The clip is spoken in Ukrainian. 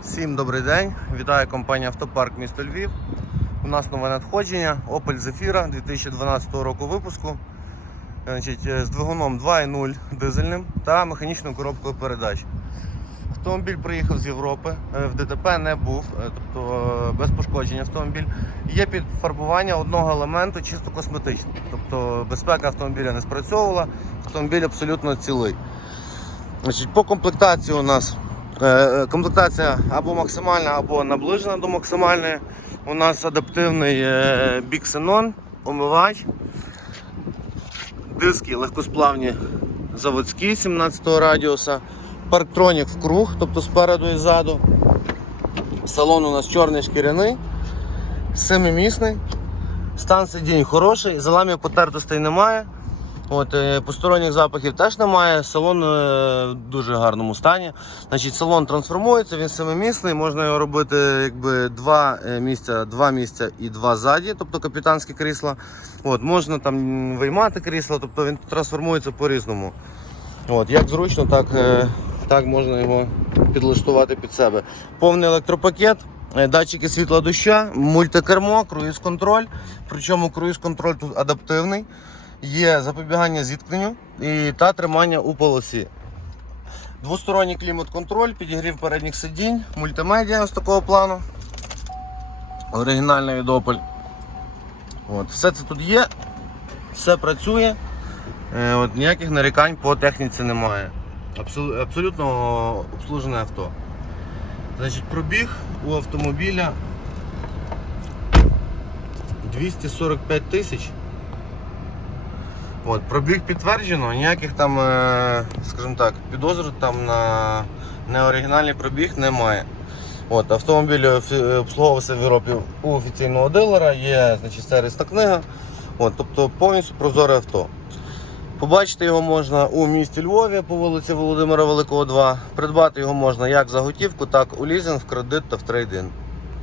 Всім добрий день. Вітаю компанія Автопарк місто Львів. У нас нове надходження Opel Zafira 2012 року випуску. Значить, з двигуном 2.0 дизельним та механічною коробкою передач. Автомобіль приїхав з Європи, е, в ДТП не був, е, тобто е, без пошкоджень автомобіль. Є підфарбування одного елементу чисто косметичного. Тобто безпека автомобіля не спрацьовувала, автомобіль абсолютно цілий. Значить, по комплектації у нас комплектація або максимальна, або наближена до максимальної. У нас адаптивний е, біксенон, омивач, диски легкосплавні заводські 17 го радіуса, парктронік в круг, тобто спереду і ззаду. Салон у нас чорний шкіряний, семимісний. Стан сидінь хороший, заламів потертостей немає. От, е, посторонніх запахів теж немає. Салон е, в дуже гарному стані. Значить, салон трансформується, він семимісний, можна його робити якби два е, місця, два місця і два ззаді, тобто капітанське крісло. От, можна там виймати крісло, тобто він трансформується по-різному. От, як зручно, так, так можна його підлаштувати під себе. Повний електропакет. Датчики світла доща, мультикермо, круїз-контроль. Причому круїз-контроль тут адаптивний. Є запобігання зіткненню і та тримання у полосі. Двосторонній клімат-контроль, підігрів передніх сидінь, мультимедіа з такого плану. Оригінальний від Opel. От, все це тут є, все працює. Е, От, ніяких нарікань по техніці немає. Абсол- абсолютно обслужене авто. Значить, пробіг у автомобіля 245 тисяч. От, пробіг підтверджено, ніяких там, е, скажімо так, підозр там на неоригінальний пробіг немає. От, автомобіль обслуговувався в Європі у офіційного дилера, є значить, сервісна книга. От, тобто повністю прозоре авто. Побачити його можна у місті Львові по вулиці Володимира Великого, 2. Придбати його можна як за готівку, так у лізинг, в кредит та в трейдин.